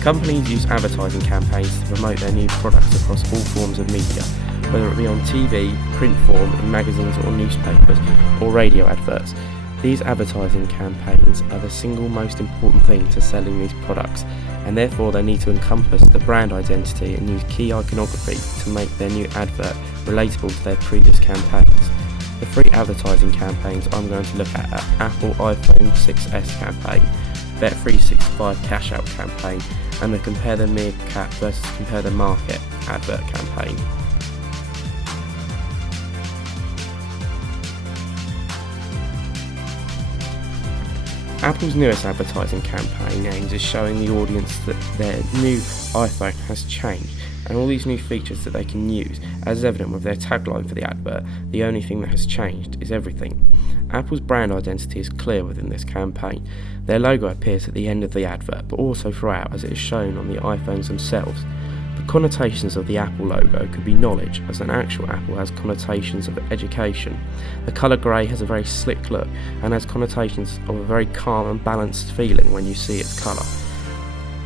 Companies use advertising campaigns to promote their new products across all forms of media, whether it be on TV, print form, in magazines or newspapers, or radio adverts. These advertising campaigns are the single most important thing to selling these products, and therefore they need to encompass the brand identity and use key iconography to make their new advert relatable to their previous campaigns. The 3 advertising campaigns I'm going to look at are Apple iPhone 6s campaign, Bet365 cash out campaign, and the Compare the Meerkat versus Compare the Market advert campaign. Apple's newest advertising campaign aims at showing the audience that their new iPhone has changed and all these new features that they can use, as is evident with their tagline for the advert, "The only thing that has changed is everything." Apple's brand identity is clear within this campaign. Their logo appears at the end of the advert, but also throughout as it is shown on the iPhones themselves. The connotations of the Apple logo could be knowledge, as an actual Apple has connotations of education. The colour grey has a very slick look and has connotations of a very calm and balanced feeling when you see its colour.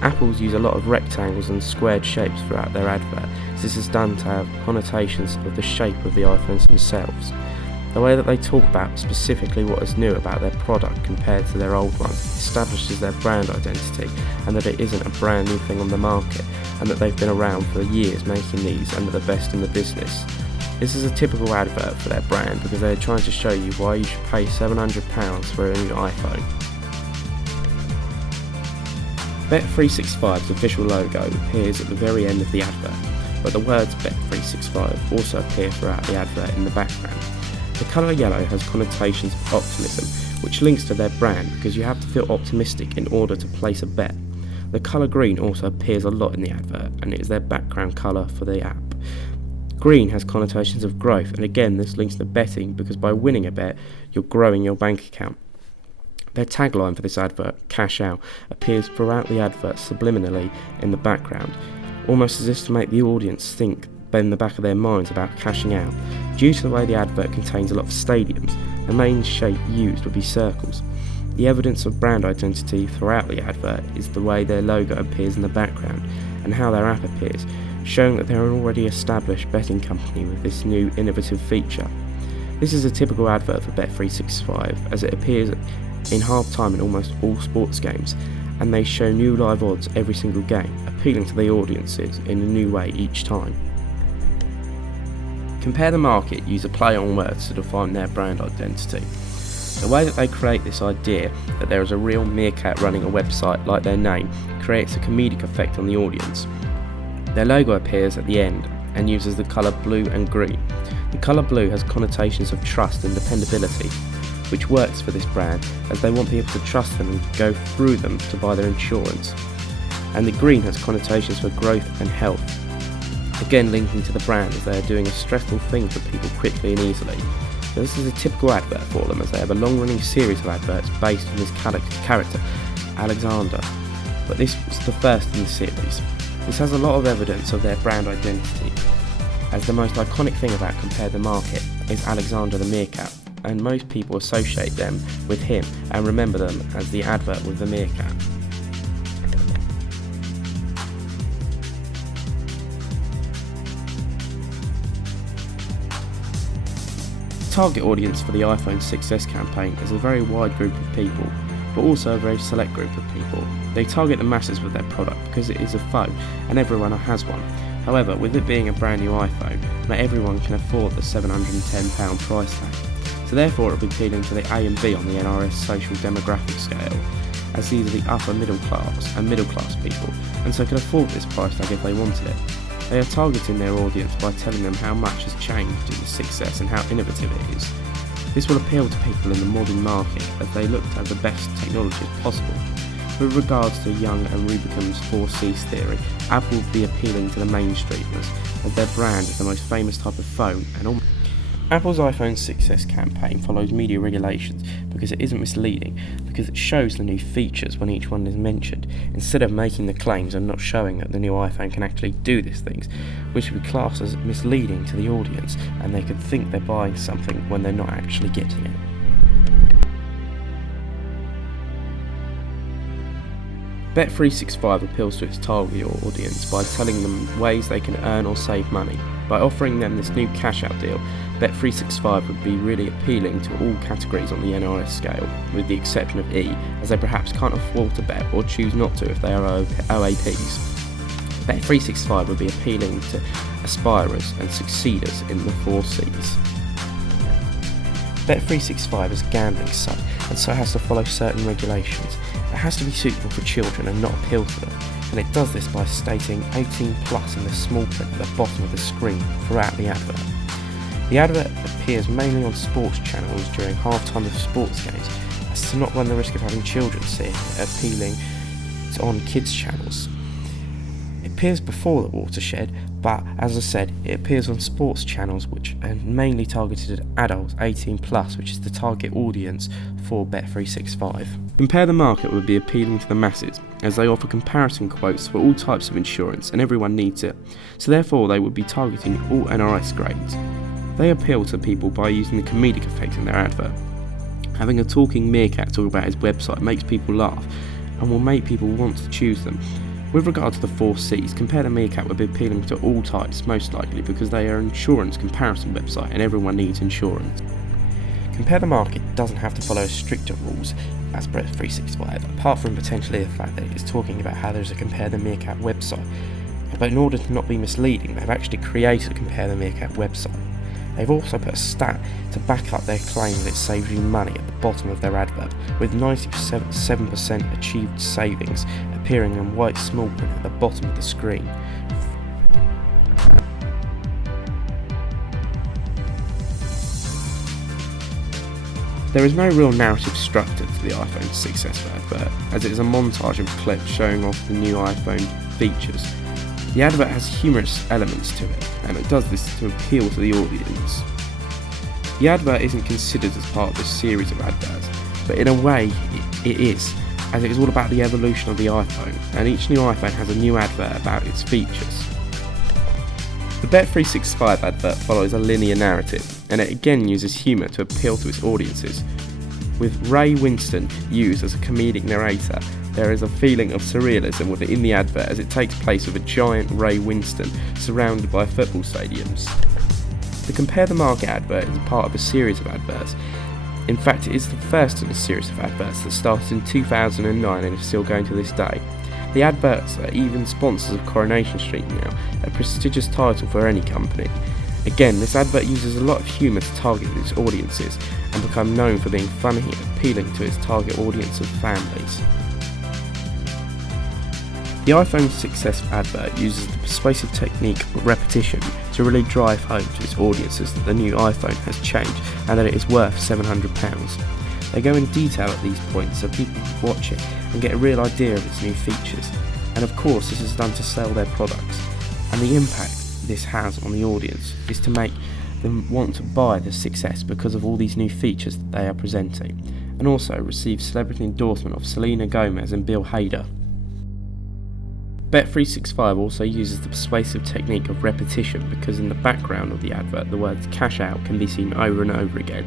Apples use a lot of rectangles and squared shapes throughout their advert. This is done to have connotations of the shape of the iPhones themselves. The way that they talk about specifically what is new about their product compared to their old ones establishes their brand identity and that it isn't a brand new thing on the market and that they've been around for years making these and are the best in the business. This is a typical advert for their brand because they are trying to show you why you should pay £700 for a new iPhone. Bet365's official logo appears at the very end of the advert, but the words Bet365 also appear throughout the advert in the background. The colour yellow has connotations of optimism, which links to their brand because you have to feel optimistic in order to place a bet. The colour green also appears a lot in the advert, and it is their background colour for the app. Green has connotations of growth, and again this links to betting because by winning a bet, you're growing your bank account. Their tagline for this advert, "Cash Out," appears throughout the advert subliminally in the background, almost as if to make the audience think in the back of their minds about cashing out. Due to the way the advert contains a lot of stadiums, the main shape used would be circles. The evidence of brand identity throughout the advert is the way their logo appears in the background and how their app appears, showing that they're an already established betting company with this new innovative feature. This is a typical advert for Bet365 as it appears in half-time in almost all sports games, and they show new live odds every single game, appealing to the audiences in a new way each time. Compare the Market use a play on words to define their brand identity. The way that they create this idea that there is a real meerkat running a website like their name creates a comedic effect on the audience. Their logo appears at the end and uses the colour blue and green. The colour blue has connotations of trust and dependability, which works for this brand as they want people to trust them and go through them to buy their insurance. And the green has connotations for growth and health, again linking to the brand as they are doing a stressful thing for people quickly and easily. Now, this is a typical advert for them as they have a long-running series of adverts based on this character, Alexander, but this was the first in the series. This has a lot of evidence of their brand identity, as the most iconic thing about Compare the Market is Alexander the Meerkat, and most people associate them with him and remember them as the advert with the meerkat. The target audience for the iPhone 6s campaign is a very wide group of people, but also a very select group of people. They target the masses with their product because it is a phone and everyone has one. However, with it being a brand new iPhone, not everyone can afford the £710 price tag. So therefore it will be appealing to the A and B on the NRS social demographic scale, as these are the upper middle class and middle class people, and so can afford this price tag if they wanted it. They are targeting their audience by telling them how much has changed in the 6S and how innovative it is. This will appeal to people in the modern market as they look to have the best technologies possible. With regards to Young and Rubicam's 4Cs theory, Apple will be appealing to the mainstreamers as their brand is the most famous type of phone and Apple's iPhone 6s campaign follows media regulations because it isn't misleading, because it shows the new features when each one is mentioned, instead of making the claims and not showing that the new iPhone can actually do these things, which would be classed as misleading to the audience and they could think they're buying something when they're not actually getting it. Bet365 appeals to its target audience by telling them ways they can earn or save money. By offering them this new cash-out deal, Bet365 would be really appealing to all categories on the NRS scale, with the exception of E, as they perhaps can't afford to bet or choose not to if they are OAPs. Bet365 would be appealing to aspirers and succeeders in the 4 Cs. Bet365 is a gambling site and so has to follow certain regulations. It has to be suitable for children and not appeal to them, and it does this by stating 18 plus in the small print at the bottom of the screen throughout the advert. The advert appears mainly on sports channels during half-time of sports games, as to not run the risk of having children seeing it, appealing to on kids channels. It appears before the watershed, but as I said, it appears on sports channels which are mainly targeted at adults 18 plus, which is the target audience for Bet365. Compare the Market would be appealing to the masses, as they offer comparison quotes for all types of insurance and everyone needs it, so therefore they would be targeting all NRS grades. They appeal to people by using the comedic effect in their advert. Having a talking meerkat talk about his website makes people laugh and will make people want to choose them. With regard to the 4 Cs, Compare the Meerkat would be appealing to all types most likely because they are an insurance comparison website and everyone needs insurance. Compare the Market doesn't have to follow stricter rules as Bet365, apart from potentially the fact that it is talking about how there's a Compare the Meerkat website. But in order to not be misleading, they've actually created a Compare the Meerkat website. They've also put a stat to back up their claim that it saves you money at the bottom of their advert, with 97% achieved savings appearing in white small print at the bottom of the screen. There is no real narrative structure to the iPhone successful advert, as it is a montage of clips showing off the new iPhone features. The advert has humorous elements to it, and it does this to appeal to the audience. The advert isn't considered as part of this series of adverts, but in a way it is, as it is all about the evolution of the iPhone, and each new iPhone has a new advert about its features. The Bet365 advert follows a linear narrative, and it again uses humour to appeal to its audiences. With Ray Winston used as a comedic narrator, there is a feeling of surrealism within the advert as it takes place with a giant Ray Winston surrounded by football stadiums. The Compare the Market advert is part of a series of adverts. In fact, it is the first in a series of adverts that started in 2009 and is still going to this day. The adverts are even sponsors of Coronation Street now, a prestigious title for any company. Again, this advert uses a lot of humour to target its audiences and become known for being funny and appealing to its target audience of families. The iPhone success advert uses the persuasive technique of repetition to really drive home to its audiences that the new iPhone has changed and that it is worth £700. They go in detail at these points so people can watch it and get a real idea of its new features. And of course this is done to sell their products. And the impact this has on the audience is to make them want to buy the success because of all these new features that they are presenting. And also receive celebrity endorsement of Selena Gomez and Bill Hader. Bet365 also uses the persuasive technique of repetition because in the background of the advert the words cash out can be seen over and over again,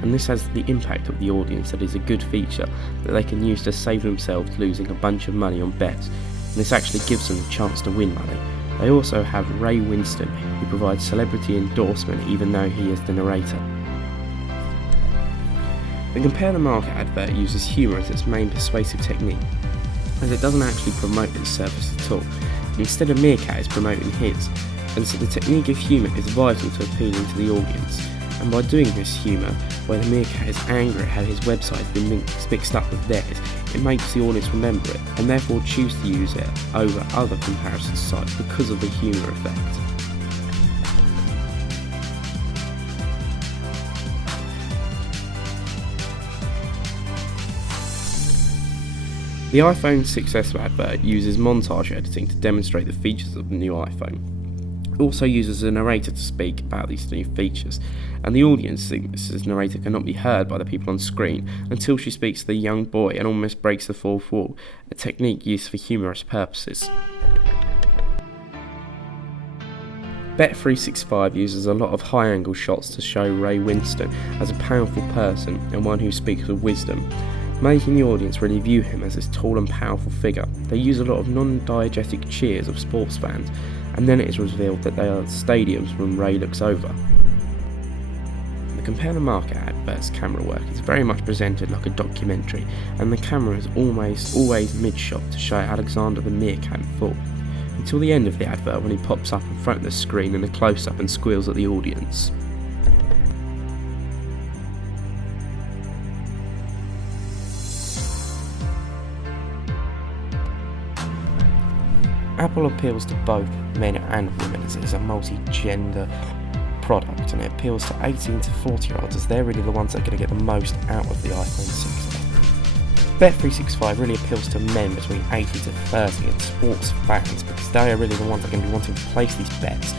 and this has the impact of the audience that is a good feature that they can use to save themselves losing a bunch of money on bets, and this actually gives them the chance to win money. They also have Ray Winston, who provides celebrity endorsement even though he is the narrator. The Compare the Market advert uses humour as its main persuasive technique, as it doesn't actually promote its service at all. Instead, a Meerkat is promoting his, and so the technique of humour is vital to appealing to the audience. And by doing this humour, where the Meerkat is angry at how his website has been mixed up with theirs, it makes the audience remember it, and therefore choose to use it over other comparison sites because of the humour effect. The iPhone successful advert uses montage editing to demonstrate the features of the new iPhone. It also uses a narrator to speak about these new features, and the audience thinks this narrator cannot be heard by the people on screen until she speaks to the young boy and almost breaks the fourth wall, a technique used for humorous purposes. Bet365 uses a lot of high-angle shots to show Ray Winston as a powerful person and one who speaks with wisdom, making the audience really view him as this tall and powerful figure. They use a lot of non-diegetic cheers of sports fans, and then it is revealed that they are stadiums when Ray looks over. The Compare the Market advert's camera work is very much presented like a documentary, and the camera is always mid-shot to show Alexander the Meerkat in full, until the end of the advert when he pops up in front of the screen in a close-up and squeals at the audience. Apple appeals to both men and women as it is a multi-gender product, and it appeals to 18 to 40 year olds as they're really the ones that are going to get the most out of the iPhone 6. Bet365 really appeals to men between 80 to 30 and sports fans because they are really the ones that are going to be wanting to place these bets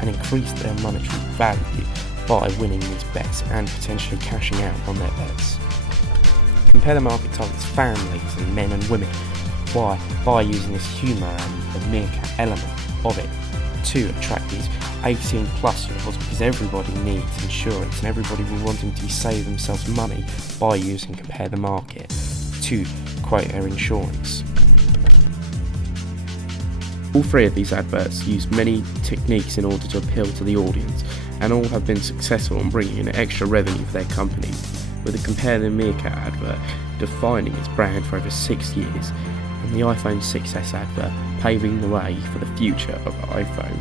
and increase their monetary value by winning these bets and potentially cashing out on their bets. Compare the Market targets families and men and women. Why? By using this humour and the Meerkat element of it to attract these 18 plus year olds, because everybody needs insurance and everybody will wanting to save themselves money by using Compare the Market to quote their insurance. All three of these adverts use many techniques in order to appeal to the audience, and all have been successful in bringing in extra revenue for their companies, with the Compare the Meerkat advert defining its brand for over 6 years, and the iPhone 6s advert paving the way for the future of iPhone.